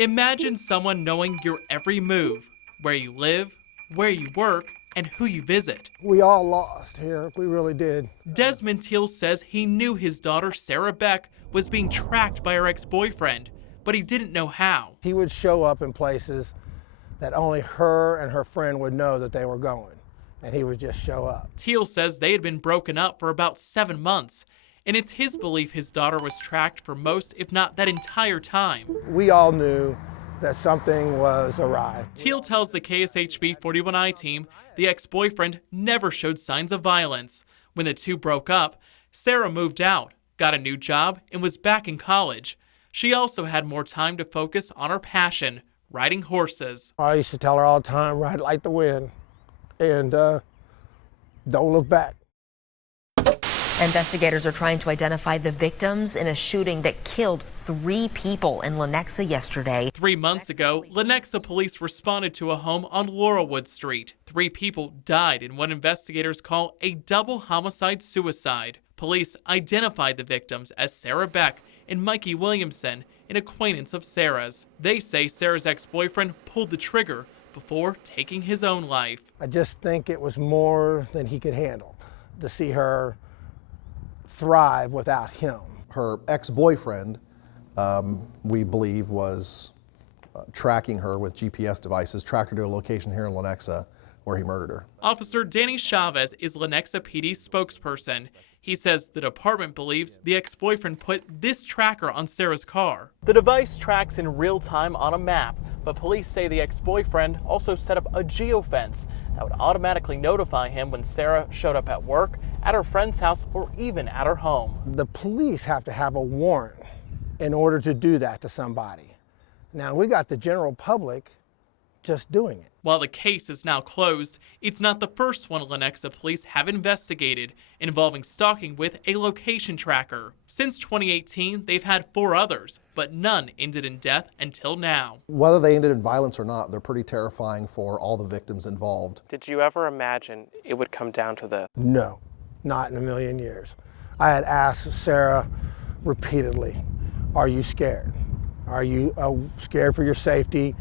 Imagine someone knowing your every move, where you live, where you work, and who you visit. We all lost here, we really did. Desmond Teal says he knew his daughter, Sarah Beck, was being tracked by her ex-boyfriend, but he didn't know how. He would show up in places that only her and her friend would know that they were going, and he would just show up. Teal says they had been broken up for about 7 months, and it's his belief his daughter was tracked for most, if not that entire time. We all knew that something was awry. Teal tells the KSHB 41i team the ex-boyfriend never showed signs of violence. When the two broke up, Sarah moved out, got a new job, and was back in college. She also had more time to focus on her passion, riding horses. I used to tell her all the time, ride like the wind, and don't look back. Investigators are trying to identify the victims in a shooting that killed 3 people in Lenexa yesterday. 3 months ago, Lenexa police responded to a home on Laurelwood Street. 3 people died in what investigators call a double homicide-suicide. Police identified the victims as Sarah Beck and Mikey Williamson, an acquaintance of Sarah's. They say Sarah's ex-boyfriend pulled the trigger before taking his own life. I just think it was more than he could handle to see her thrive without him. Her ex-boyfriend, we believe, was tracking her with GPS devices, tracked her to a location here in Lenexa where he murdered her. Officer Danny Chavez is Lenexa PD's spokesperson. He says the department believes the ex-boyfriend put this tracker on Sarah's car. The device tracks in real time on a map, but police say the ex-boyfriend also set up a geofence that would automatically notify him when Sarah showed up at work, at her friend's house, or even at her home. The police have to have a warrant in order to do that to somebody. Now, we got the general public just doing it. While the case is now closed, it's not the first one Lenexa police have investigated involving stalking with a location tracker. Since 2018, they've had 4 others, but none ended in death until now. Whether they ended in violence or not, they're pretty terrifying for all the victims involved. Did you ever imagine it would come down to this? No, not in a million years. I had asked Sarah repeatedly, are you scared? Are you scared for your safety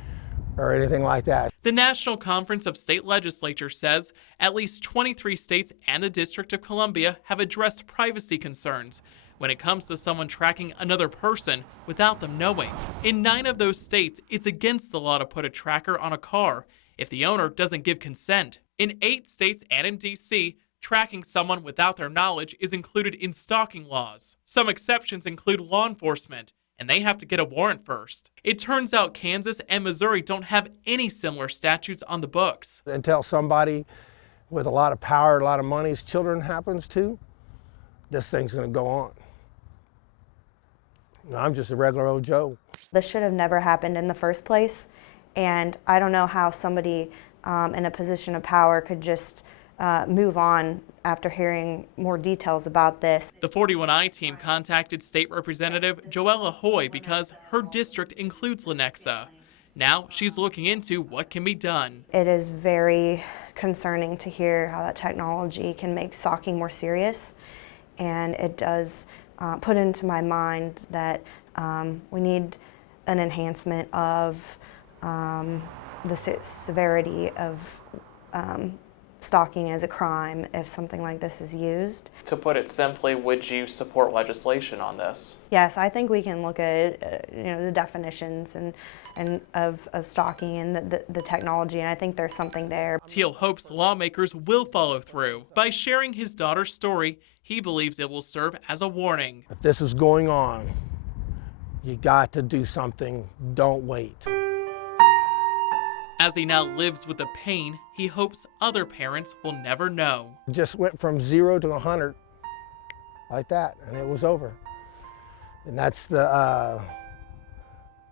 or anything like that? The National Conference of State Legislatures says at least 23 states and the District of Columbia have addressed privacy concerns when it comes to someone tracking another person without them knowing. In 9 of those states, it's against the law to put a tracker on a car if the owner doesn't give consent. In 8 states and in D.C., tracking someone without their knowledge is included in stalking laws. Some exceptions include law enforcement, and they have to get a warrant first. It turns out Kansas and Missouri don't have any similar statutes on the books. Until somebody with a lot of power, a lot of money's children happens to, this thing's gonna go on. I'm just a regular old Joe. This should have never happened in the first place, and I don't know how somebody in a position of power could just move on after hearing more details about this. The 41i team contacted State Representative Joella Hoy because her district includes Lenexa. Now she's looking into what can be done. It is very concerning to hear how that technology can make stalking more serious, and it does put into my mind that we need an enhancement of the severity of stalking as a crime if something like this is used. To put it simply, would you support legislation on this? Yes, I think we can look at the definitions and of stalking and the technology, and I think there's something there. Teal hopes lawmakers will follow through. By sharing his daughter's story, he believes it will serve as a warning. If this is going on, you got to do something. Don't wait. As he now lives with the pain, he hopes other parents will never know. It just went from 0 to 100 like that, and it was over. And that's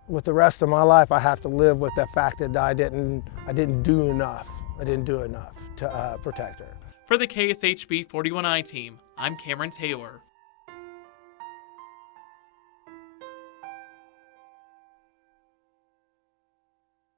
with the rest of my life, I have to live with the fact that I didn't do enough. I didn't do enough to protect her. For the KSHB 41i team, I'm Cameron Taylor.